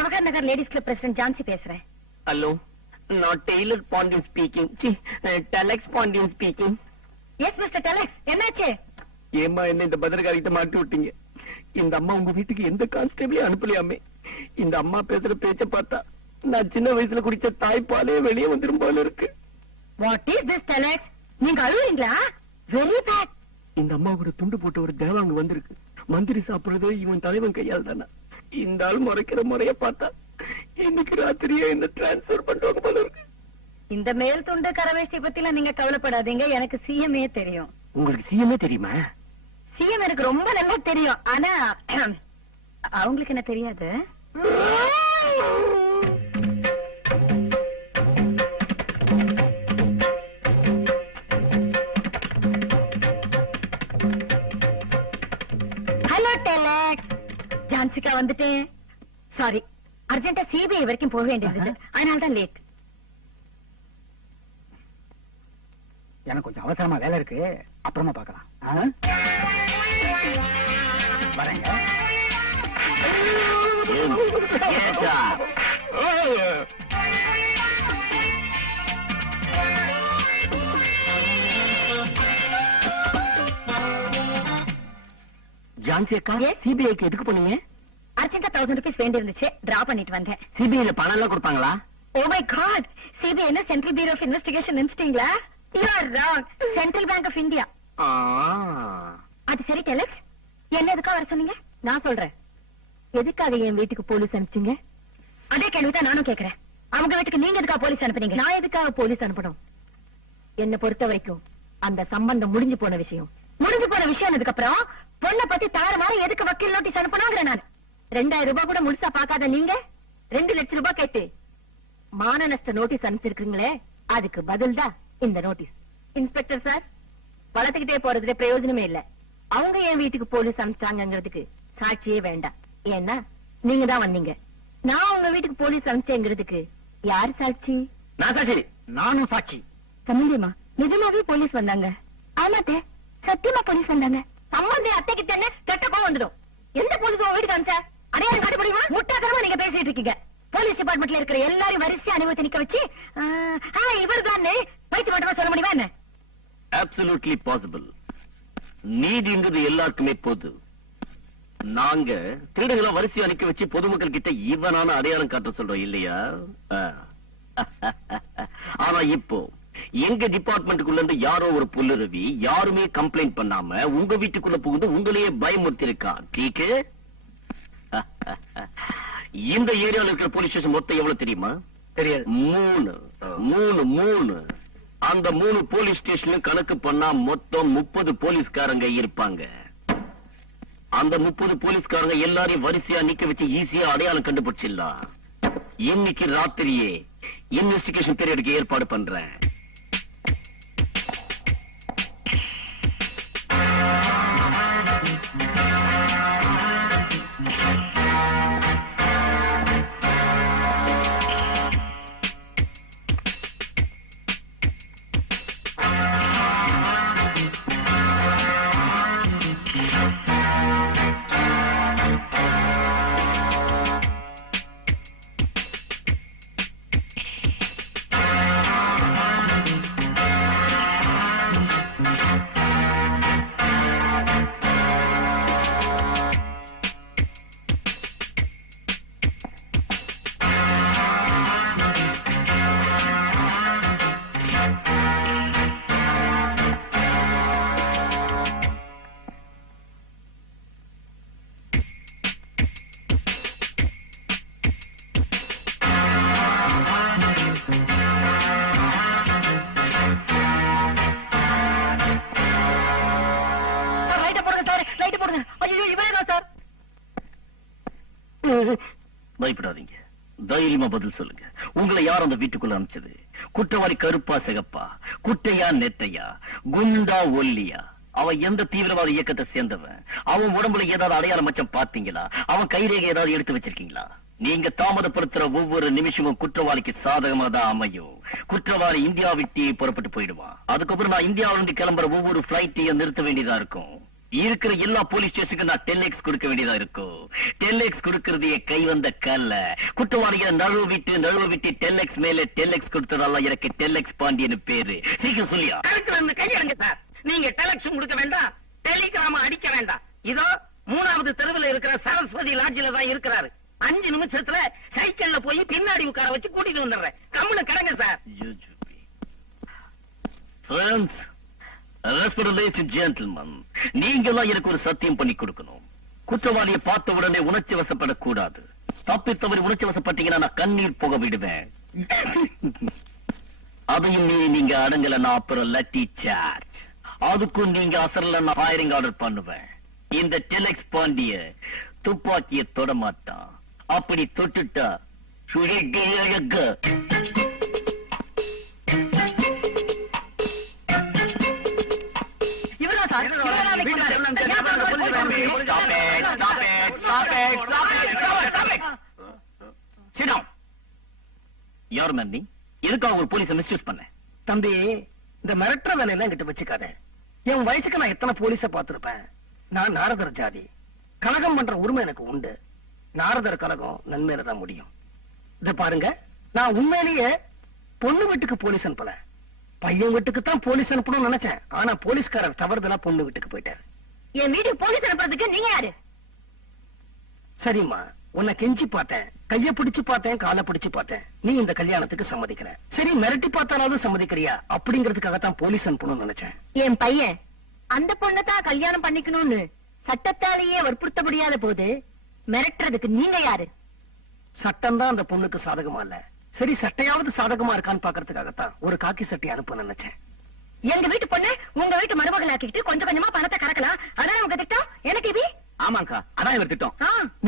Jawahar Nagar ladies club president Jhansi பேசுறேன். Hello, நான் tailor Pandian speaking. Deluxe Pandian speaking. Yes mister deluxe, என்னாச்சு? ஏமா என்ன இந்த பத்திரக்காரிட்ட மாட்டி விட்டீங்க? இந்த அம்மா உங்க வீட்டுக்கு எந்த கான்ஸ்டபிளையும் அனுப்பலையாமே. இந்த அம்மா பேசுற பேச்ச பார்த்தா நான் சின்ன வயசுல குடிச்ச தாய்ப்பாலே வெளியே வந்துரும் போல இருக்கு. What is this deluxe? நீங்க அழுவீங்களா? Very bad. இந்த அம்மாவோட துண்டு போட்ட ஒரு தேவாங்க வந்திருக்கு. மந்திரி சாப்பிடுறது இவன் தலைவன் கையால் தானே. இந்த ஆள் முறைக்கிற முறைய பார்த்தா இன்னைக்கு ராத்திரியே என்ன டிரான்ஸ்பர் பண்ணுவாங்க போல இருக்கு. இந்த மேல் துண்டு கரவேஷ்டி பத்திலாம் நீங்க கவலைப்படாதீங்க. எனக்கு சிஎம்ஏ தெரியும். உங்களுக்கு சிஎம்ஏ தெரியுமா? சிஎம் எனக்கு ரொம்ப நல்லா தெரியும். ஆனா அவங்களுக்கு என்ன தெரியாது. ஹலோ டெலக்ஸ், ஜான்சிகா வந்துட்டேன். சாரி, அர்ஜென்டா சிபிஐ வரைக்கும் போக வேண்டியது, அதனால்தான் லேட். எனக்கு கொஞ்சம் அவசரமா வேலை இருக்கு, அப்புறமா பார்க்கலாம். வரேங்க. ஜான்சி அக்கா, சிபிஐக்கு எதுக்கு போனீங்க? அர்ஜென்டா 1000 ரூபீஸ் வேண்டி இருந்துச்சு, டிரா பண்ணிட்டு வந்தேன். சிபிஐல பணம் எல்லாம் கொடுப்பாங்களா? ஓ மை காட், சிபிஐ என்ன சென்ட்ரல் பியூரோ ஆஃப் இன்வெஸ்டிகேஷன் நினைச்சிட்டீங்களா? You are wrong. Central Bank of India. அது சரி டெலக்ஸ், என்ன எதுக்காக வர சொன்னீங்க? நான் சொல்றேன். எதுக்காக என் வீட்டுக்கு போலீஸ் அனுப்பிச்சீங்க? அதே கேள்விதான் நானும் கேக்குறேன். அவங்க வீட்டுக்கு நீங்க எதுக்காக போலீஸ் அனுப்புனீங்க? நான் எதுக்காக போலீஸ் அனுப்பணும்? என்ன பொறுத்த வரைக்கும் அந்த சம்பந்தம் முடிஞ்சு போன விஷயம். முடிஞ்சு போன விஷயம் அதுக்கு அப்புறம் பொண்ணை பத்தி தாரமாற எதுக்கு வக்கீல் நோட்டீஸ் அனுப்பணுங்கிற நான் 2000 ரூபாய் கூட முழுசா பாக்காத நீங்க 2 லட்சம் ரூபாய் கேட்டு மான நஷ்ட நோட்டீஸ் அனுப்பிச்சிருக்கீங்களே, அதுக்கு பதில் தான் இந்த நோட்டீஸ். இன்ஸ்பெக்டர் சார், வளர்த்துக்கிட்டே போறதுல பிரயோஜனமே இல்ல. அவங்க என் வீட்டுக்கு போலீஸ் அனுப்பிச்சாங்கிறதுக்கு சாட்சியே வேண்டாம். ஏன்னா நீங்க தான் வந்தீங்க. நான் உங்க வீட்டுக்கு போலீஸ் அனுப்பிச்சேங்கிறதுக்கு யாரு சாட்சி? நான் சாட்சி. நானும் சாட்சி. சம்பந்தியமா, நிஜமாவே போலீஸ் வந்தாங்க? ஆமாத்தே, சத்தியமா போலீஸ் வந்தாங்க. சம்பந்தி அத்தை கிட்ட என்ன கெட்ட கோவம் வந்துடும். எந்த போலீஸ் உங்க வீட்டுக்கு அனுப்பிச்சா? அடையாளம் காட்ட முடியுமா? முட்டாதனமா நீங்க பேசிட்டு இருக்கீங்க. போலீஸ் டிபார்ட்மெண்ட்ல இருக்கிற எல்லாரும் வரிசையா அனுபவத்தை நிக்க வச்சு இவர் தான் வைத்து மட்டுமா சொல்ல முடியுமா என்ன? Absolutely possible. நீதின்றது எல்லாருக்குமே பொது. நாங்க திருடுகளை வரிசையா நிக்க வச்சு பொதுமக்கள் கிட்ட இவனான அடையாளம் காட்ட சொல்றோம் இல்லையா? ஆனா இப்போ எங்க டிபார்ட்மெண்ட்டுக்குள்ள இருந்து யாரோ ஒரு புல்லுருவி யாருமே கம்ப்ளைண்ட் பண்ணாம உங்க வீட்டுக்குள்ள புகுந்து உங்களையே பயமுறுத்தி இருக்கான். டீக்கு இந்த ஏரியால இருக்கிற போலீஸ் ஸ்டேஷன் மொத்தம் எவ்வளவு தெரியுமா? தெரியாது. 3 அந்த 3 போலீஸ் ஸ்டேஷன்ல கணக்கு பண்ணா மொத்தம் 30 போலீஸ்காரங்க இருப்பாங்க. அந்த 30 போலீஸ்காரங்க எல்லாரையும் வரிசையா நிக்க வச்சு ஈஸியா அடையாளம் கண்டுபிடிச்சிடலாம். இன்னைக்கு ராத்திரியே இன்வெஸ்டிகேஷன் பீரியடுக்கு ஏற்பாடு பண்றேன். பயப்படாதீங்க, தைரியமா பதில் சொல்லுங்க. உங்களை யார் அந்த வீட்டுக்குள்ள அனுப்பிச்சது? குற்றவாளி கருப்பா சிகப்பா, குட்டையா நெட்டையா, குண்டா ஒல்லியா? அவன் எந்த தீவிரவாத இயக்கத்தை சேர்ந்தவன்? அவன் உடம்புல ஏதாவது அடையாளம் மச்சம் பாத்தீங்களா? அவன் கைரேகை ஏதாவது எடுத்து வச்சிருக்கீங்களா? நீங்க தாமதப்படுத்துற ஒவ்வொரு நிமிஷமும் குற்றவாளிக்கு சாதகமா தான் அமையும். குற்றவாளி இந்தியா விட்டு புறப்பட்டு போயிடுவான். அதுக்கப்புறம் நான் இந்தியாவிலிருந்து கிளம்புற ஒவ்வொரு பிளைட்டையும் நிறுத்த வேண்டியதா இருக்கும். இருக்கிற எல்லா போலீஸ் ஸ்டேஷனுக்கு நான் 10x கொடுக்க வேண்டியதா இருக்கும். 10x கொடுக்கறதே கை வந்த கல்ல. குற்றவாளிகளை நழுவ விட்டு 10x மேல 10x கொடுத்ததால எனக்கு 10x பாண்டியன் பேரு. சீக்கிரம் சொல்லியா? கணக்குல கையெடுங்க சார். நீங்க டெலக்ஷன் கொடுக்க வேண்டாம், டெலிகிராம அடிக்க வேண்டாம். இதோ 3வது தெருவில் இருக்கிற சரஸ்வதி லாட்ஜில தான் இருக்கிறாரு. 5 நிமிஷத்துல சைக்கிள்ல போய் பின்னாடி உட்கார வச்சு கூட்டிட்டு வந்துடுறேன். கம்முன்னு கடங்க sir. Friends, respected ladies and gentlemen, நீங்கெல்லாம் எனக்கு ஒரு சத்தியம் பண்ணி கொடுக்கணும். குற்றவாளியை பார்த்த உடனே உணர்ச்சி வசப்படக்கூடாது. தப்பி தவறி உணர்ச்சி வசப்பட்டீங்கன்னா நான் கண்ணீர் போக விடுவேன். அதையும் நீங்க அடங்கலன்னா அப்புறம் லட்டி சார்ஜ். அதுக்கும் நீங்க அசரலன்னா ஃபயரிங் ஆர்டர் பண்ணுவேன். இந்த டெலெக்ஸ் பாண்டிய துப்பாக்கியை தொட மாட்டான். அப்படி தொட்டுட்டா யார் மேம் நீ? எதுக்காக ஒரு போலீஸை மிஸ்யூஸ் பண்ண? தம்பி, இந்த மிரட்டுற வேலையெல்லாம் கிட்ட வச்சுக்காத. என் வயசுக்கு நான் எத்தனை போலீஸ பார்த்திருப்பேன். நான் நாரதர் ஜாதி. கலகம் பண்ற உரிமை எனக்கு உண்டு. நாரதர் கலகம் நன்மையில தான் முடியும். இத பாருங்க, நான் உண்மையிலேயே பொண்ணு வீட்டுக்கு போலீஸ் அனுப்பல. பையன் வீட்டுக்கு தான் போலீஸ் அனுப்பணும்னு நினைச்சேன். ஆனா போலீஸ்காரர் தவறுதலா பொண்ணு வீட்டுக்கு போயிட்டாரு. என் வீட்டுக்கு போலீஸ் அனுப்புறதுக்கு நீங்க யாரு? சரிம்மா, உன்னை கெஞ்சி பார்த்தேன், கைய பிடிச்சு பார்த்தேன், காலை பிடிச்சு பார்த்தேன். நீ இந்த கல்யாணத்துக்கு சம்மதிக்கல. சரி, மிரட்டி பார்த்தாலாவது சம்மதிக்கிறியா அப்படிங்கறதுக்காகத்தான் போலீஸ் அனுப்பணும்னு நினைச்சேன். என் பையன் அந்த பொண்ணத்தான் கல்யாணம் பண்ணிக்கணும்னு சட்டத்தாலேயே வற்புறுத்த முடியாத போது மிரட்டுறதுக்கு நீங்க யாரு? சட்டம் தான் அந்த பொண்ணுக்கு சாதகமா இல்ல. சரி, சட்டையாவது சாதகமா இருக்கான்னு பாக்குறதுக்காகத்தான் ஒரு காக்கி சட்டை அனுப்ப நினைச்சேன். எங்க வீட்டு பொண்ணு உங்க வீட்டு மருமகள் ஆக்கிட்டு கொஞ்சம் கொஞ்சமா பணத்தை கறக்கலாம். அதான் உங்க திட்டம். எனக்கு இது ஆமாங்கா, அதான் இவர் திட்டம்.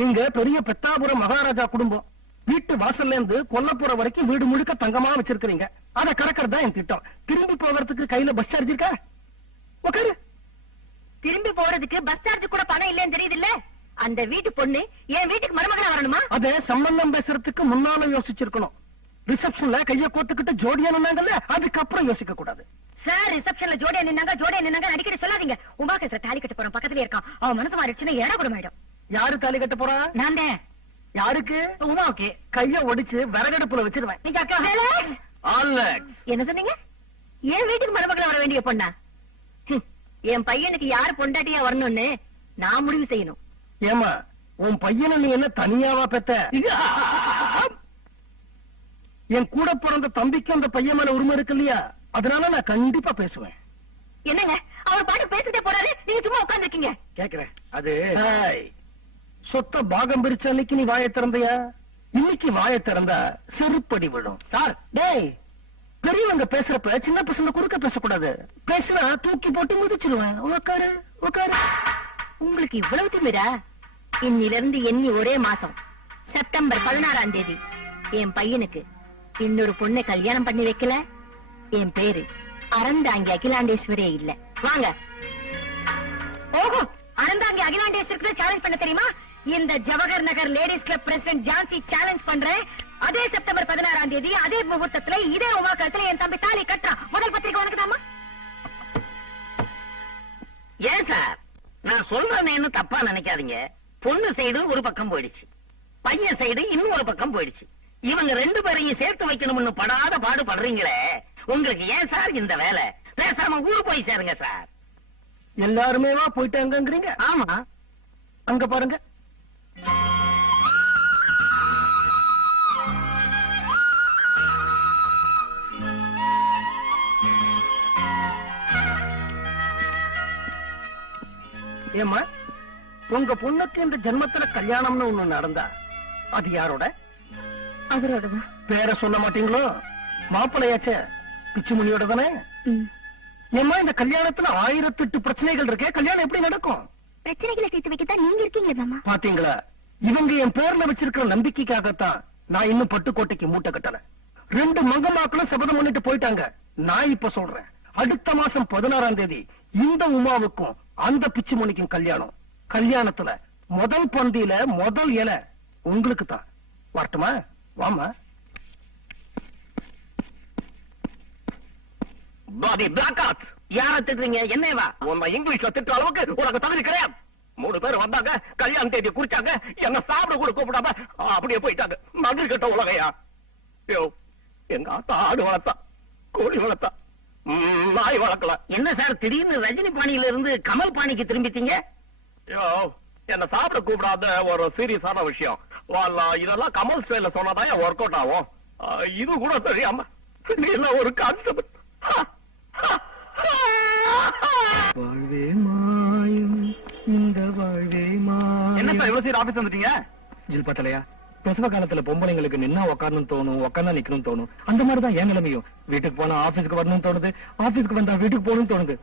நீங்க பெரிய பெத்தாபுரம் மகாராஜா குடும்பம். வீட்டு வாசல்ல இருந்து கொல்லப்புற வரைக்கும் வீடு முழுக்க தங்கமா வச்சிருக்கீங்க. அதை கறக்கறதா என் திட்டம். திரும்பி போகிறதுக்கு கையில பஸ் சார்ஜ் இருக்கா? உட்காரு. திரும்பி போறதுக்கு பஸ் சார்ஜ் கூட பணம் இல்லன்னு தெரியுது இல்ல? அந்த வீட்டு பொண்ணு என் வீட்டுக்கு மருமகளா வரணுமா? அத சம்பந்தம் பேசுறதுக்கு முன்னால யோசிச்சிருக்கணும். ரிசப்ஷன்ல கைய கோத்துக்கிட்டு ஜோடியா நின்னாங்கல்ல, அதுக்கப்புறம் யோசிக்க கூடாது. சார், ரிசப்ஷன்ல ஜோடியா நின்னாங்க அடிக்கடி சொல்லாதீங்க. உமாக்கு தாலி கட்ட போறோம், பக்கத்துல இருக்கான். அவன் மனசு மாறிடுச்சுன்னா ஏடா குடமாயிடும். யாரு தாலி கட்ட போறா? நான் தான். யாருக்கு? உமாவுக்கு. கைய ஒடிச்சு விறகடுப்புல வச்சிருவேன். என்ன சொன்னீங்க? என் வீட்டுக்கு மருமகளா வர வேண்டிய பொண்ணா? என் பையனுக்கு யார் பொண்டாட்டியா வரணும்னு நான் முடிவு செய்யணும். ஏமா, உன் பையனை நீ என்ன தனியாவா பெத்த? என் கூட பிறந்த தம்பிக்கு அந்த பையன் மேல உரிமை இருக்கு இல்லையா? அதனால நான் கண்டிப்பா பேசுவேன். என்னங்க அவர் பாட்டு பேசிட்டே போறாரு, நீங்க சும்மா உட்கார்ந்து இருக்கீங்க. கேக்குறேன். அது சொத்த பாகம் பிரிச்ச அன்னைக்கு நீ வாயை திறந்தையா? இன்னைக்கு வாயை திறந்தா செருப்படி விடும். சார், டேய், பெரியவங்க பேசுறப்ப சின்ன பசங்க குறுக்க பேசக்கூடாது. பேசினா தூக்கி போட்டு மிதிச்சிருவேன். உட்காரு உட்காரு. உங்களுக்கு இவ்வளவு திமிரா? இன்னிலிருந்து எண்ணி ஒரே மாசம் செப்டம்பர் 16ஆம் தேதி என் பையனுக்கு இன்னொரு பொண்ணை கல்யாணம் பண்ணி வைக்கல, என் பேரு அறந்தாங்கி அகிலாண்டேஸ்வரே இல்ல. வாங்க. ஓஹோ, அறந்தாங்கி அகிலாண்டேஸ்வருக்கு சேலஞ்ச் பண்ண தெரியுமா? இந்த Jawahar Nagar ladies club president Jhansi challenge பண்றேன். அதே செப்டம்பர் 16ஆம் தேதி அதே முகூர்த்தத்துல இதே உமா கழுத்துல என் தம்பி தாலி கட்டுறான். முதல் பத்திரிக்கை உனக்கு தாமா? ஏன் சார், நான் சொல்றேன்னு தப்பா நினைக்காதீங்க. பொண்ணு சைடு ஒரு பக்கம் போயிடுச்சு, பையன் சைடு இன்னும் ஒரு பக்கம் போயிடுச்சு. இவங்க 2 பேரையும் சேர்த்து வைக்கணும்னு படாத பாடு படுறீங்களே, உங்களுக்கு ஏன் சார் இந்த வேலை? பேசாம ஊர் போய் சேருங்க சார். எல்லாருமே போயிட்டாங்கங்கிறீங்க? ஆமா, அங்க பாருங்க. ஏமா, உங்க பொண்ணுக்கு இந்த ஜென்மத்துல கல்யாணம்னு ஒண்ணு நடந்தா அது யாரோட? அவரோடதான். பேரை சொல்ல மாட்டீங்களோ? மாப்பிள்ளையாச்ச பிச்சுமணியோட தானே? ஏமா, இந்த கல்யாணத்துல 1008 பிரச்சனைகள் இருக்கே, கல்யாணம் எப்படி நடக்கும்? பிரச்சனைகளை தீர்த்து வைக்கத்தான் நீங்க இருக்கீங்க. பாத்தீங்களா, இவங்க என் பேர்ல வச்சிருக்கிற நம்பிக்கைக்காகத்தான் நான் இன்னும் பட்டுக்கோட்டைக்கு மூட்டை கட்டல. 2 மங்கமாக்களும் சபதம் பண்ணிட்டு போயிட்டாங்க. நான் இப்ப சொல்றேன், அடுத்த மாசம் 16ஆம் தேதி இந்த உமாவுக்கும் அந்த பிச்சுமணிக்கும் கல்யாணம். கல்யாணத்துல முதல் பந்தியில முதல் இலை உங்களுக்கு தான். வரட்டுமா? வாமா. பாடி பிளாக் அவுட். யார திட்டுறீங்க? என்னவா? உன்னை இங்கிலீஷ்ல திட்டுற அளவுக்கு உனக்கு தகுதி கிடையாது. 3 பேர் வந்தாங்க, கல்யாண தேதி குறிச்சாங்க, என்ன சாப்பிட கூட கூப்பிடாம அப்படியே போயிட்டாங்க. நன்றி கட்ட உலகையா. எங்க ஆத்தா ஆடு வளர்த்தா, கோழி வளர்த்தா, நாய் வளர்க்கல. என்ன சார் திடீர்னு ரஜினி பாணியில இருந்து கமல் பாணிக்கு திரும்பிட்டீங்க? என்ன சாப்பிட கூப்பிடாத ஒரு சீரியஸான விஷயம். இதெல்லாம் கமல் ஸ்டைல சொன்னதான் ஒர்க் அவுட் ஆகும். இது கூட தெரியாம நீ என்ன ஒரு கான்ஸ்டபிள். வாழ்வே மாயும் இந்த வாழ்வே மாயும். என்ன சார் இவ்வளவு சீர் ஆபீஸ் வந்துட்டீங்க? ஜில் பத்தலையா, பிரசவ காலத்துல பொம்பளைங்களுக்கு நின்னா உட்காரணும் தோணும், உட்கார்ந்தா நிக்கணும் தோணும். அந்த மாதிரிதான் என் நிலைமையும். வீட்டுக்கு போனா ஆபீஸ்க்கு வரணும்னு தோணுது, ஆபீஸ்க்கு வந்தா வீட்டுக்கு போகணும்னு தோணுது.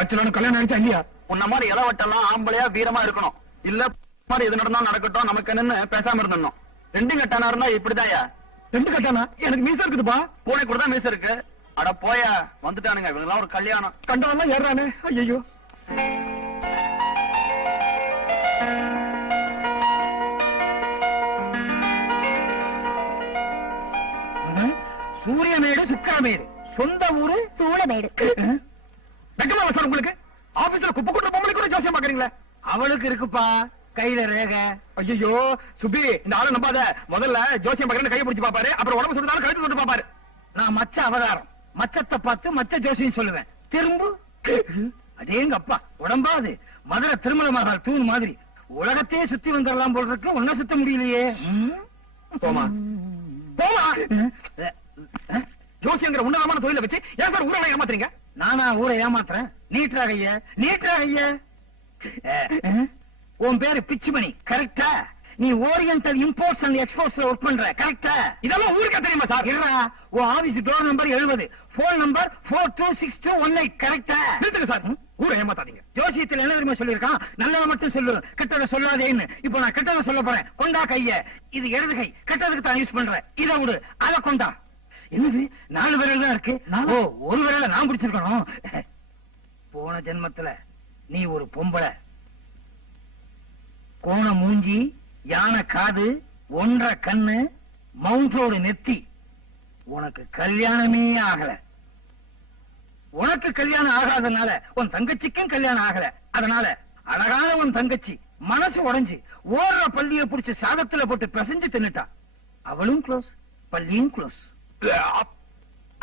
ஆக்சுவலான கல்யாணம் ஆயிடுச்சா இல்லையா? உன்ன மாதிரி இளவட்டெல்லாம் ஆம்பளையா வீரமா இருக்கணும். இல்ல மாதிரி எது நடந்தாலும் நடக்கட்டும், நமக்கு என்னன்னு பேசாம இருந்தோம். 2 கட்டானா இருந்தா இப்படிதாயா. 2 கட்டானா? எனக்கு மீச இருக்குதுப்பா. பூனை கூட தான் மீச இருக்கு. அட போயா, வந்துட்டானுங்க இவங்கெல்லாம். ஒரு கல்யாணம் கண்டவெல்லாம் ஏறானே. ஐயோ, சூரியமேடு சுக்கிரமேடு, சொந்த ஊரு சூளமேடு. வெக்கமா சார் உங்களுக்கு? ஆபீஸ்ல குப்பை கொட்ட பொம்பளை கூட ஜோசியம் பாக்குறீங்களா? அவளுக்கு இருக்குப்பா கையில ரேக. ஐயோ சுபி, இந்த ஆளை நம்பாத. முதல்ல ஜோசியம் பாக்குறேன்னு கையை பிடிச்சு பாப்பாரு, அப்புறம் உடம்பு சொல்லிட்டாலும் கழுத்து தொட்டு பாப்பாரு. நான் மச்ச அவதாரம், மச்சத்தை பார்த்து மச்ச ஜோசியம் சொல்லுவேன். திரும்பு. அடேங்க அப்பா, உடம்பாது மதுரை திருமல மகால் தூண் மாதிரி உலகத்தையே சுத்தி வந்துடலாம் போல் இருக்கு. ஒன்ன சுத்த முடியலையே. போமா போமா. ஜோசியங்கிற உன்னதமான தொழில வச்சு ஏன் சார் ஊரை ஏமாத்துறீங்க? நானா ஊரை ஏமாத்துறேன்? நீட்ராக ஐயா, நீட்ராக ஐயா. உன் பேரு பிச்சுமணி கரெக்டா? நீ ஓரியன்டல் இம்போர்ட்ஸ் அண்ட் எக்ஸ்போர்ட்ஸ்ல ஒர்க் பண்ற கரெக்டா? இதெல்லாம் ஊருக்கே தெரியுமா சார்? இருடா, உன் office door number 70, phone number 426218 கரெக்டா? நிறுத்துங்க சார், ஊரை ஏமாத்தாதீங்க. ஜோசியத்தில் என்ன தெரியுமா சொல்லிருக்கான்? நல்லதை மட்டும் சொல்லு, கெட்டதை சொல்லாதேன்னு. இப்போ நான் கெட்டதை சொல்ல போறேன். கொண்டா கைய. இது இடது கை, கெட்டதுக்கு தான் யூஸ் பண்றேன். இதை விடு, அதை கொண்டா. என்னது 4 விரல் தான் இருக்கு? ஓ, ஒரு விரல நான் பிடிச்சிருக்கணும். போன ஜென்மத்துல நீ ஒரு பொம்பளை, கோண மூஞ்சி, யானை காது, 1.5 கண்ணு, மவுண்ட் ரோடு நெத்தி. உனக்கு கல்யாணமே ஆகல. உனக்கு கல்யாணம் ஆகாதனால உன் தங்கச்சிக்கும் கல்யாணம் ஆகல. அதனால அழகான உன் தங்கச்சி மனசு உடைஞ்சு ஓடுற பள்ளியை பிடிச்சு சாதத்துல போட்டு பிசைஞ்சு தின்னுட்டா. அவளும் க்ளோஸ், பள்ளியும் க்ளோஸ்.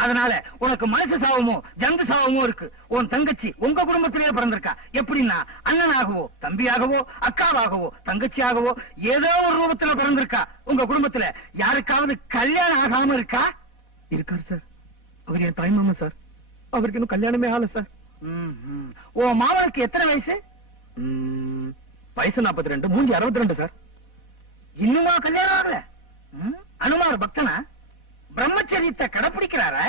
அதனால உனக்கு மனசு சாவமோ ஜந்து சாவமோ இருக்கு. உன் தங்கச்சி உங்க குடும்பத்திலேயே பிறந்திருக்கா. எப்படின்னா அண்ணனாகவோ தம்பியாகவோ அக்காவாகவோ தங்கச்சியாகவோ ஏதோ ஒரு ரூபத்துல பிறந்திருக்கா. உங்க குடும்பத்துல யாருக்காவது கல்யாணம் ஆகாம இருக்கா? இருக்காரு சார், அவர் என் தாய் மாமா சார். அவருக்கு இன்னும் கல்யாணமே ஆகல சார். உன் மாமனுக்கு எத்தனை வயசு? வயசு 42, மூஞ்சி 62 சார். இன்னுமா கல்யாணம் ஆகல? அனுமார் பக்தனா? பிரம்மச்சரியத்தை கடைபிடிக்கிறாரா?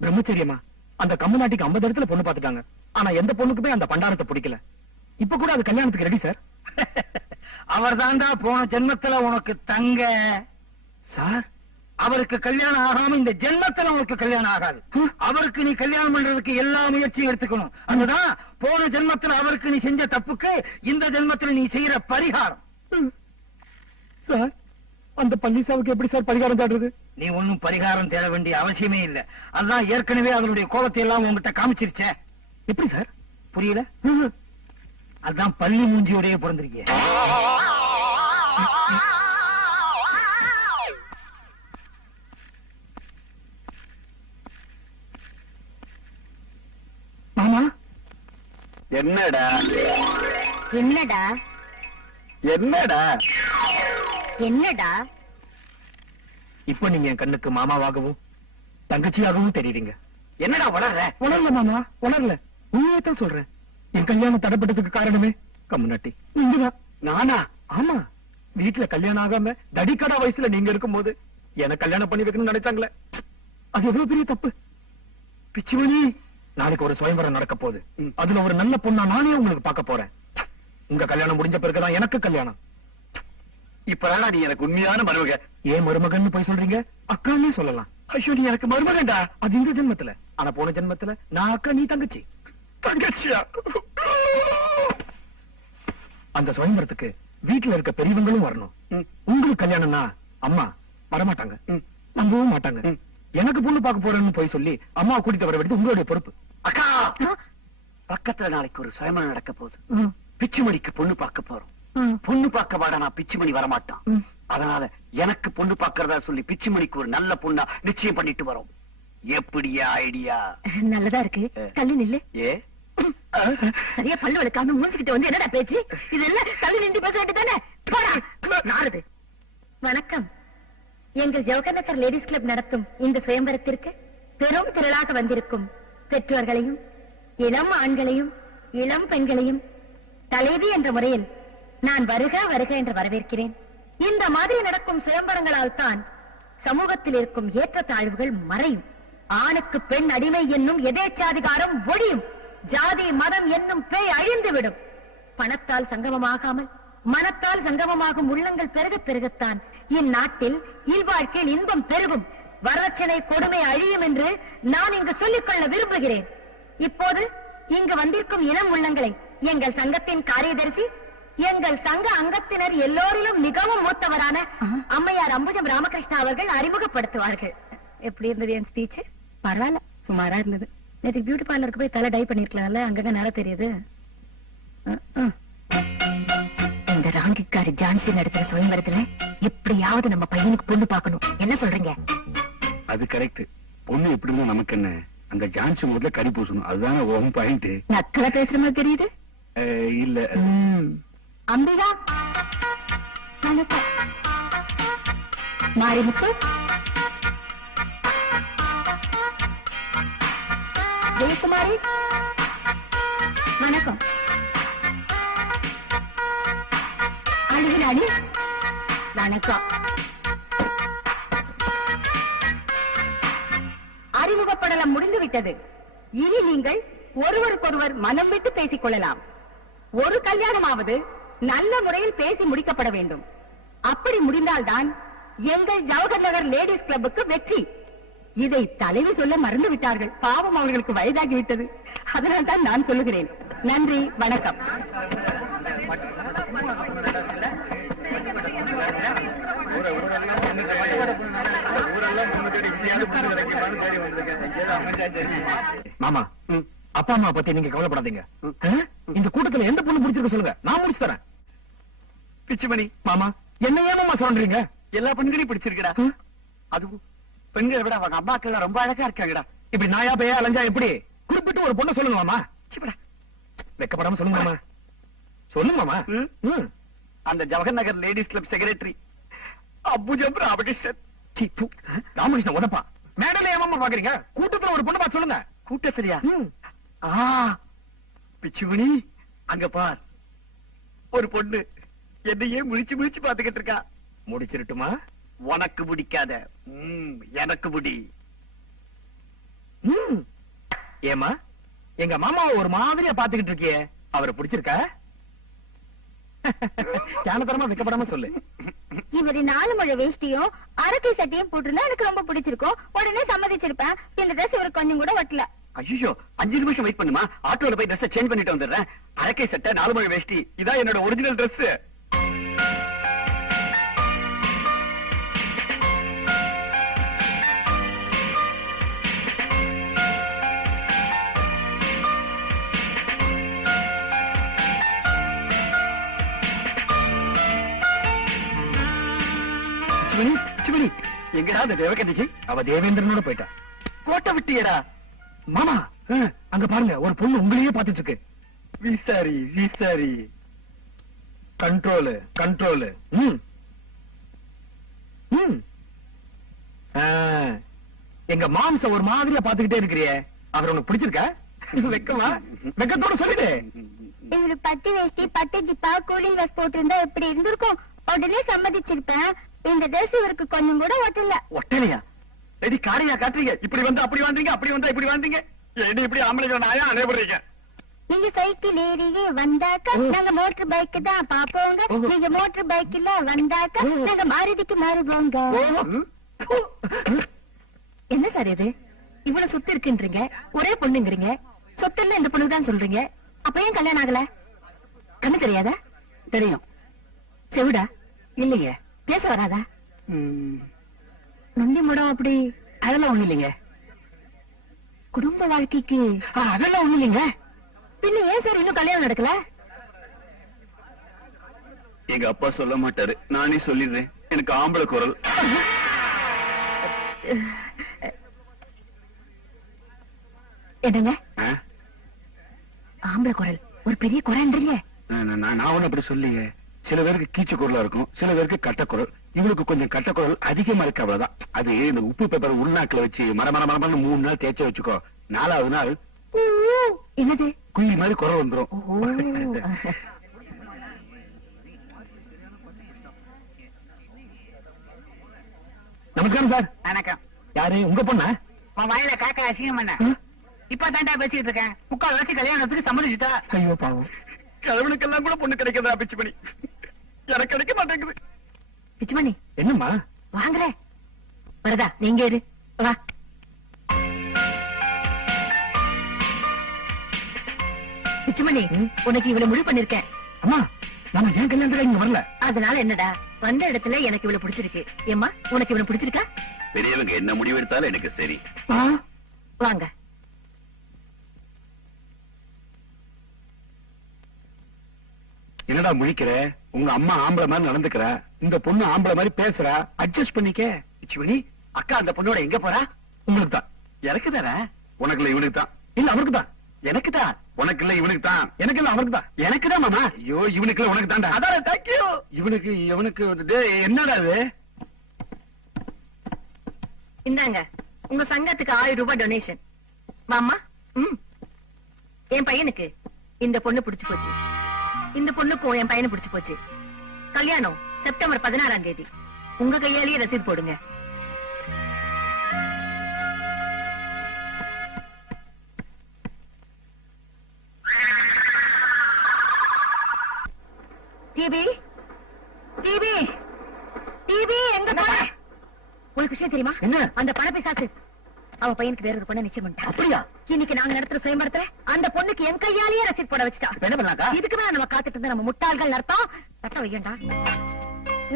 பிரம்மச்சரியமா? அந்த கம்மநாட்டிக்கு 50 இடத்துல பொண்ணு பாத்துட்டாங்க. ஆனா எந்த பொண்ணுக்குமே அந்த பண்டாரத்தை பிடிக்கல. இப்ப கூட அது கல்யாணத்துக்கு ரெடி சார். அவர் தாண்டா போன ஜென்மத்துல உனக்கு தங்க. சார், அவருக்கு கல்யாணம் ஆகாம இந்த ஜென்மத்துல உனக்கு கல்யாணம் ஆகாது. அவருக்கு நீ கல்யாணம் பண்றதுக்கு எல்லா முயற்சியும் எடுத்துக்கணும். அதுதான் போன ஜென்மத்துல அவருக்கு நீ செஞ்ச தப்புக்கு இந்த ஜென்மத்துல நீ செய்யற பரிகாரம். சார், அந்த பள்ளிசாவுக்கு எப்படி சார் பரிகாரம் சாடுறது? நீ ஒன்னும் பரிகாரம் தேட வேண்டிய அவசியமே இல்ல. அதுதான் ஏற்கனவே அதனுடைய கோபத்தை எல்லாம் உங்ககிட்ட காமிச்சிருச்சே. எப்படி சார்? புரியல? அதான் பள்ளி மூஞ்சியோடய பிறந்திருக்கிய. மாமா, என்னடா என்னடா என்னடா என்னடா? இப்ப நீங்க என் கண்ணுக்கு மாமாவாகவும் தங்கச்சியாகவும் தெரியுறீங்க. என்னடா வளர்ற? உணரல மாமா, உணரல. உண்மையத்தான் சொல்றேன். என் கல்யாணம் தடைப்பட்டதுக்கு காரணமே கம்மநாட்டி நீங்கதான். நானா? ஆமா, வீட்டுல கல்யாணம் ஆகாம தடிக்கடா வயசுல நீங்க இருக்கும் போது எனக்கு கல்யாணம் பண்ணி வைக்கணும்னு நினைச்சாங்களே, அது எவ்வளவு பெரிய தப்பு. பிச்சுமணி, நாளைக்கு ஒரு சுயம்பரம் நடக்க போகுது. அதுல ஒரு நல்ல பொண்ணா நானே உங்களுக்கு பார்க்க போறேன். உங்க கல்யாணம் முடிஞ்ச பிறகுதான் எனக்கு கல்யாணம். இப்பதான் நீ எனக்கு உண்மையான மருமக. ஏன் மருமகன் போய் சொல்றீங்க? அக்கான்னே சொல்லலாம். ஐயோ, நீ எனக்கு மருமகன்டா. அது இந்த ஜென்மத்துல. ஆனா போன ஜென்மத்துல நான் அக்கா, நீ தங்கச்சி. தங்கச்சியா? அந்த சுயம்பரத்துக்கு வீட்டுல இருக்க பெரியவங்களும் வரணும். உங்களுக்கு கல்யாணம்னா அம்மா வரமாட்டாங்க, நம்பவும் மாட்டாங்க. எனக்கு பொண்ணு பார்க்க போறேன்னு போய் சொல்லி அம்மாவை கூட்டிட்டு வர வேண்டியது உங்களுடைய பொறுப்பு. அக்கா, பக்கத்துல நாளைக்கு ஒரு சுயமரம் நடக்க போகுது. பிச்சுமணிக்கு பொண்ணு பார்க்க போறோம். பொண்ணு பார்க்க வாடா, நான் பிச்சுமணி வரமாட்டான். அதனால எனக்கு பொண்ணு பார்க்கறதா சொல்லி பிச்சுமணிக்கு ஒரு நல்ல பொண்ணா நிச்சயம் பண்ணிட்டு வரோம். எப்படியா ஐடியா? நல்லதா இருக்கு. தள்ளி நில்லு. ஏ சரியா பல்லு வளர்க்காம மூஞ்சிக்கிட்ட வந்து என்னடா பேச்சு? இதெல்லாம் தள்ளி நின்று பேச வேண்டியதானே? நாரது. வணக்கம். எங்கள் ஜவஹர் நகர் லேடிஸ் கிளப் நடத்தும் இந்த சுயம்பரத்திற்கு பெரும் திரளாக வந்திருக்கும் பெற்றோர்களையும் இளம் ஆண்களையும் இளம் பெண்களையும் தலைவி என்ற முறையில் நான் வருக வருக என்று வரவேற்கிறேன். இந்த மாதிரி நடக்கும் சுயம்பரங்களால் தான் சமூகத்தில் இருக்கும் ஏற்றத்தாழ்வுகள் மறையும். ஆணுக்கு பெண் அடிமை என்னும் எதேச்சாதிகாரம் ஒழியும். ஜாதி மதம் என்னும் பேய் அழிந்துவிடும். பணத்தால் சங்கமமாகாமல் மனத்தால் சங்கமமாகும் உள்ளங்கள் பெருக பெருகத்தான் இந்நாட்டில் இல்வாழ்க்கையில் இன்பம் பெருகும். வரதட்சணை கொடுமை அழியும் என்று நான் இங்கு சொல்லிக்கொள்ள விரும்புகிறேன். இப்போது இங்கு வந்திருக்கும் இளம் உள்ளங்களை எங்கள் சங்கத்தின் காரியதரிசி, எங்கள் சங்க அங்கத்தினர் எல்லோரிலும் மிகவும் மூத்தவரான அம்மையார் அம்புஜம் ராமகிருஷ்ணா அவர்கள் அறிமுகப்படுத்துவார்கள். எப்படி இருந்தது என் ஸ்பீச்? பரவாயில்ல, சுமாரா இருந்தது. நேற்று பியூட்டி பார்லருக்கு போய் தலை டை பண்ணிருக்கலாம்ல, அங்கங்க நேர தெரியுது. இந்த ராங்கிக்காரி ஜான்சி நடத்துற சுயம்பரத்துல எப்படியாவது நம்ம பையனுக்கு பொண்ணு பார்க்கணும். என்ன சொல்றீங்க? அது கரெக்ட். பொண்ணு எப்படி இருந்தா நமக்கு என்ன? அந்த ஜான்சி முதல்ல கறி பூசணும். அதுதானே உன் பாயிண்ட். நக்கலா பேசுற மாதிரி தெரியுது. இல்ல அம்பிகா, வணக்கம். மாரிமுத்து, ஜெயக்குமாரி, வணக்கம். அழகிராணி, வணக்கம். அறிமுகப்படலம் முடிந்துவிட்டது. இனி நீங்கள் ஒருவருக்கொருவர் மனம் விட்டு பேசிக் கொள்ளலாம். ஒரு கல்யாணமாவது நல்ல முறையில் பேசி முடிக்கப்பட வேண்டும். அப்படி முடிந்தால்தான் எங்கள் ஜவஹர் நகர் லேடிஸ் கிளப்புக்கு வெற்றி. இதை தலைவி சொல்ல மறந்து விட்டார்கள். பாவம், அவர்களுக்கு வயதாகிவிட்டது. அதனால் தான் நான் சொல்லுகிறேன். நன்றி, வணக்கம். மாமா, அப்பா அம்மா பத்தி நீங்க கவலைப்படாதீங்க. இந்த கூட்டத்துல எந்த பொண்ணு பிடிச்சிருக்கு சொல்லுங்க, நான் முடிச்சு தரேன். பிச்சுமணி மாமா, என்ன ஏமாமா சொல்றீங்க? எல்லா பெண்களையும் பிடிச்சிருக்கடா. அதுவும் பெண்களை விட அவங்க அம்மாக்கள் ரொம்ப அழகா இருக்காங்கடா. இப்படி நாயா பேயா அலைஞ்சா எப்படி? குறிப்பிட்டு ஒரு பொண்ணு சொல்லுங்க மாமா. வெக்கப்படாம சொல்லுங்க மாமா. சொல்லுங்க மாமா. அந்த Jawahar Nagar ladies club secretary Ambujam Ramakrishnan. Ramakrishnan உதப்பா. மேடல ஏமாமா பாக்குறீங்க? கூட்டத்துல ஒரு பொண்ணு பார்த்து சொல்லுங்க. கூட்டத்திலையா? பிச்சுமணி, அங்க பார், ஒரு பொண்ணு என்னையே முழிச்சு முழிச்சு பாத்துக்கிட்டு இருக்கா. முடிச்சிருட்டுமா? உனக்கு பிடிக்காத, எனக்கு பிடி. ஏமா, எங்க மாமாவை ஒரு மாதிரியா பாத்துக்கிட்டு இருக்கியே, அவரை பிடிச்சிருக்கா? ஞானத்தரமா வைக்கப்படாம சொல்லு. இவரு 4 முழ வேஷ்டியும் அரக்கை சட்டையும் போட்டிருந்தா எனக்கு ரொம்ப பிடிச்சிருக்கும். உடனே சம்மதிச்சிருப்பேன். இந்த ட்ரெஸ் இவரு கொஞ்சம் கூட ஒட்டல. ஐயோ, 5 நிமிஷம் வெயிட் பண்ணுமா? ஆட்டோல போய் ட்ரெஸ் சேஞ்ச் பண்ணிட்டு வந்துடுறேன். அரக்கை சட்டை, 4 முழ வேஷ்டி, இதான் என்னோட ஒரிஜினல் ட்ரெஸ். எங்கடா அந்த தேவகன்னிக்கு? அவ தேவேந்திரனோட போயிட்டா. கோட்டை விட்டியடா. மாமா, அங்க பாருங்க, ஒரு பொண்ணு உங்களையே பாத்துட்டு இருக்கு. விசாரி விசாரி. Control control. எங்க மாம்ச ஒரு மாதிரியா பாத்துக்கிட்டே இருக்கிறியே, அவர் உனக்கு பிடிச்சிருக்கா? வெக்கமா? வெக்கத்தோட சொல்லிடு. இவரு பட்டு வேஷ்டி, பட்டு ஜிப்பா, கூலிங் கிளாஸ் போட்டிருந்தா எப்படி இருந்திருக்கும்? உடனே சம்மதிச்சிருப்பேன். இந்த ட்ரெஸ் இவருக்கு கொஞ்சம் கூட ஒட்டல. ஒட்டலையா? ரெடி காரையா காட்டுறீங்க? இப்படி வந்து அப்படி வாண்டீங்க, அப்படி வந்தா இப்படி வாண்டீங்க. ஏடி இப்படி ஆம்பளைங்க நாயா அனைவரீங்க. நீங்க சைக்கிள் ஏறியே வந்தாக்க நாங்க மோட்டர் பைக் தான் பாப்போங்க. நீங்க மோட்டர் பைக்ல வந்தாக்க நாங்க மாருதிக்கு மாறுவோங்க. என்ன சார் இது? இவ்வளவு சொத்து இருக்குன்றீங்க, ஒரே பொண்ணுங்கிறீங்க. சொத்தெல்லாம் இந்த பொண்ணுதான் சொல்றீங்க. அப்ப ஏன் கல்யாணம் ஆகல? கண்ணு தெரியாதா? தெரியும். செவிடா? இல்லைங்க. பேச வராதா? நொண்டி முடம் அப்படி? அதெல்லாம் ஒண்ணு இல்லைங்க. குடும்ப வாழ்க்கைக்கு அதெல்லாம் ஒண்ணு இல்லைங்க. பின்ன ஏன் சார் இன்னும் கல்யாணம் நடக்கல? எங்க அப்பா சொல்ல மாட்டாரு, நானே சொல்லிடுறேன். எனக்கு ஆம்பளை குரல். என்னங்க ஆ? ஆம்பளை குரல் ஒரு பெரிய குரல்ன்றீங்க. நான் ஒண்ணு அப்படி சொல்லியே. சில பேருக்கு கீச்சு குரலா இருக்கும், சில பேருக்கு கட்டக்குரல். இவளுக்கு கொஞ்சம் கட்டக்குரல் அதிகமா இருக்கு, அவ்வளவுதான். அது இந்த உப்பு பேப்பர் உள்நாக்குல வச்சு மரமரமரமன்னு 3 நாள் தேய்ச்ச வச்சுக்கோ, 4வது நாள் என்னது குயில் மாதிரி குரல் வந்துரும். நமஸ்காரம் சார். வணக்கம். யாரு உங்க பொண்ணா? உன் வாயில காக்கா அசிங்கம் பண்ண. இப்ப தாண்டா பேசிட்டு இருக்கேன். 3/4 வருஷம் கல்யாணத்துக்கு சம்மதிச்சுட்டா. ஐயோ பாவம். கிழவனுக்கெல்லாம் கூட பொண்ணு கிடைக்கிறதா பிச்சு பண்ணி எனக்கு கிடைக்க மாட்டேங்குது. பிச்சுமணி என்னம்மா? வாங்கல வரதா, நீங்க இரு. வா. பிச்சுமணி, உனக்கு இவ்வளவு முடிவு பண்ணிருக்கேன். அம்மா, நம்ம ஏன் கல்யாணத்துல இங்க வரல? அதனால என்னடா, வந்த இடத்துல எனக்கு இவ்வளவு பிடிச்சிருக்கு. ஏம்மா, உனக்கு இவ்வளவு பிடிச்சிருக்கா? பெரியவங்க என்ன முடிவு எடுத்தாலும் எனக்கு சரி. வாங்க. என்னடா முழிக்கிற? உங்க அம்மா ஆம்பளை மாதிரி நடந்துக்கிறா, இந்த பொண்ணு ஆம்பளை மாதிரி பேசுறா. அட்ஜஸ்ட் பண்ணிக்க. பிச்சுமணி, அக்கா அந்த பொண்ணோட எங்க போறா? உங்களுக்கு தான். எனக்கு தானே? உனக்கு இல்ல இவனுக்கு தான். இல்ல அவருக்கு தான். எனக்கு தான். உனக்கு இல்ல இவனுக்கு தான். எனக்கு இல்ல அவருக்கு தான். எனக்கு தான் மாமா. ஐயோ, இவனுக்கு இல்ல உனக்கு தான்டா. அதான் தேங்க்யூ. இவனுக்கு இவனுக்கு டேய், என்னடா இது? இந்தாங்க உங்க சங்கத்துக்கு 1000 ரூபாய் டொனேஷன். மாமா, என் பையனுக்கு இந்த பொண்ணு பிடிச்சு போச்சு, இந்த பொண்ணுக்கும் என் பையனு பிடிச்சு போச்சு. கல்யாணம் செப்டம்பர் 16ஆம் தேதி. உங்க கையாலேயே ரசீது போடுங்க. டிவி டிவி டிவி எங்க போற? உனக்கு விஷயம் தெரியுமா? என்ன? அந்த பணப்பிசாசு அவ பையனுக்கு வேற ஒரு பொண்ணை நிச்சயம் பண்ணிட்டா. அப்படியா? இன்னைக்கு நாங்க நடத்துற சுயம்பரத்துல அந்த பொண்ணுக்கு என் கையாலேயே ரசீது போட வச்சுட்டா. என்ன பண்ணலாக்கா? இதுக்குதான் நம்ம காத்துட்டு இருந்த நம்ம முட்டாள்கள் அர்த்தம். தட்ட வையண்டா.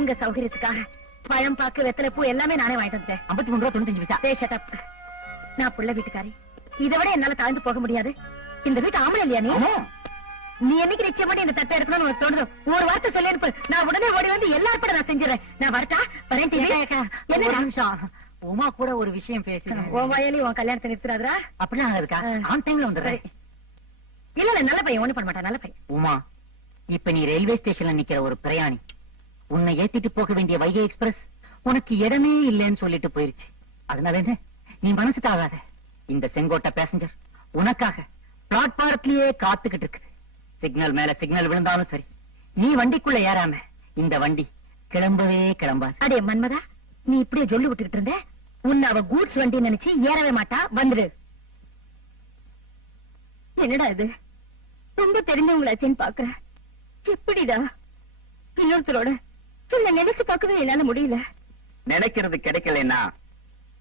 உங்க சௌகரியத்துக்காக பழம், பாக்கு, வெத்தலை, பூ எல்லாமே நானே வாங்கிட்டு வந்துட்டேன். 53 ரூபா 95 பைசா. டேய், shut up. நான் புள்ள வீட்டுக்காரி. இதை விட என்னால தாழ்ந்து போக முடியாது. இந்த வீட்டு ஆம்பளை இல்லையா நீ? நீ என்னைக்கு நிச்சயம் பண்ணி இந்த தட்டை எடுக்கணும்னு உனக்கு தோணுது, ஒரு வார்த்தை சொல்லி அனுப்பு. நான் உடனே ஓடி வந்து எல்லாரும் நான் செஞ்சிடறேன். நான் வரட்டா? வரேன் டிவி. ஒரு என்ன நிமிஷம். உமா கூட ஒரு விஷயம் பேசுறேன். உன் வயலையும் உன் கல்யாணத்தை நிறுத்துறாதா? அப்படிலாம் இருக்கா? ஆன் டைம்ல வந்துடுறேன். இல்ல இல்ல, நல்ல பையன், ஒண்ணு பண்ண மாட்டான், நல்ல பையன். உமா, இப்ப நீ ரயில்வே ஸ்டேஷன்ல நிக்கிற ஒரு பிரயாணி. உன்னை ஏத்திட்டு போக வேண்டிய வைகை எக்ஸ்பிரஸ் உனக்கு இடமே இல்லைன்னு சொல்லிட்டு போயிருச்சு. அதனால என்ன, நீ மனசு தாகாத. இந்த செங்கோட்டை பேசஞ்சர் உனக்காக பிளாட்பாரத்திலேயே காத்துக்கிட்டு இருக்குது. சிக்னல் மேல சிக்னல் விழுந்தாலும் சரி, நீ வண்டிக்குள்ள ஏறாம இந்த வண்டி கிளம்பவே கிளம்பாது. அடே மன்மதா, நீ இப்படியே சொல்லி விட்டுக்கிட்டு இருந்த. உன்னை அவ கூட்ஸ் வண்டி நினைச்சு ஏறவே மாட்டா. வந்துடு. என்னடா இது, ரொம்ப தெரிஞ்சவங்களாச்சேன்னு பாக்குற. எப்படிடா இன்னொருத்தரோட என்ன நினைச்சு பார்க்கவே என்னால முடியல. நினைக்கிறது கிடைக்கலன்னா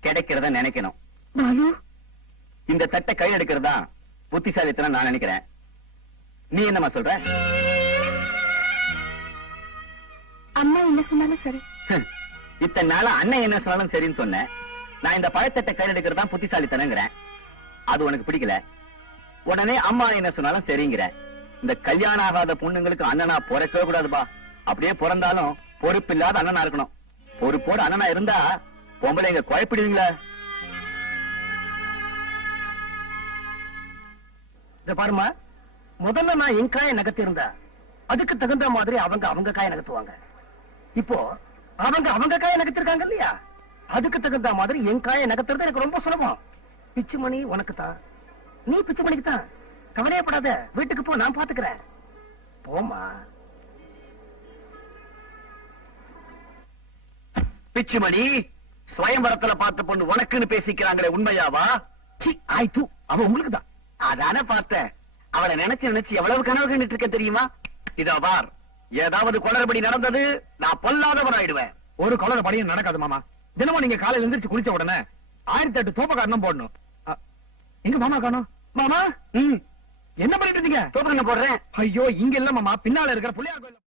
கிடைக்கிறத நினைக்கணும். பாலு, இந்த தட்டை கை எடுக்கிறதா புத்திசாலித்தனம் நான் நினைக்கிறேன். நீ என்னமா சொல்ற? அம்மா என்ன சொன்னாலும் சரி. இத்தனை நாளா அண்ணன் என்ன சொன்னாலும் சரின்னு சொன்னேன். நான் இந்த பழத்தட்டை கை எடுக்கிறதா புத்திசாலித்தனங்கிறேன். அது உனக்கு பிடிக்கல. உடனே அம்மா என்ன சொன்னாலும் சரிங்கிற. இந்த கல்யாணம் ஆகாத பொண்ணுங்களுக்கு அண்ணனா பிறக்கவே கூடாதுப்பா. அப்படியே பிறந்தாலும் பொறுப்பு இல்லாத அண்ணனா இருக்கணும். பொறுப்போடு அண்ணனா இருந்தா பொம்பளைங்க குழப்பிடுவீங்களா? இத பாருமா, முதல்ல நான் என் காயை நகர்த்தி இருந்தா அதுக்கு தகுந்த மாதிரி அவங்க காயை நகர்த்துவாங்க. இப்போ அவங்க காயை நகர்த்திருக்காங்க இல்லையா, அதுக்கு தகுந்த மாதிரி என் காயை நகர்த்துறது எனக்கு ரொம்ப சுலபம். பிச்சுமணி உனக்கு தான், நீ பிச்சுமணிக்கு தான். கவலையப்படாத, வீட்டுக்கு போ, நான் பாத்துக்கிறேன். போமா. பிச்சுமணி, ஸ்வயம்பரத்துல பார்த்த பொண்ணு உனக்குன்னு பேசிக்கிறாங்களே, உண்மையாவா? சி, ஆயிட்டு அவ உங்களுக்கு தான். அதானே பார்த்தேன். அவளை நினைச்சு நினைச்சு எவ்வளவு கனவு கண்டுட்டு இருக்க தெரியுமா? இதோ பார், ஏதாவது குளறுபடி நடந்தது நான் பொல்லாதவன் ஆயிடுவேன். ஒரு கொலர படியும் நடக்காது மாமா. தினமும் நீங்க காலையில எழுந்திரிச்சு குளிச்ச உடனே 1008 தோப்ப காரணம் போடணும். எங்க மாமா காணோம்? மாமா, என்ன பண்ணிட்டு இருந்தீங்க? தோப்பு போடுறேன். ஐயோ, இங்க இல்ல மாமா, பின்னால இருக்கிற புள்ளியார் கோயில்.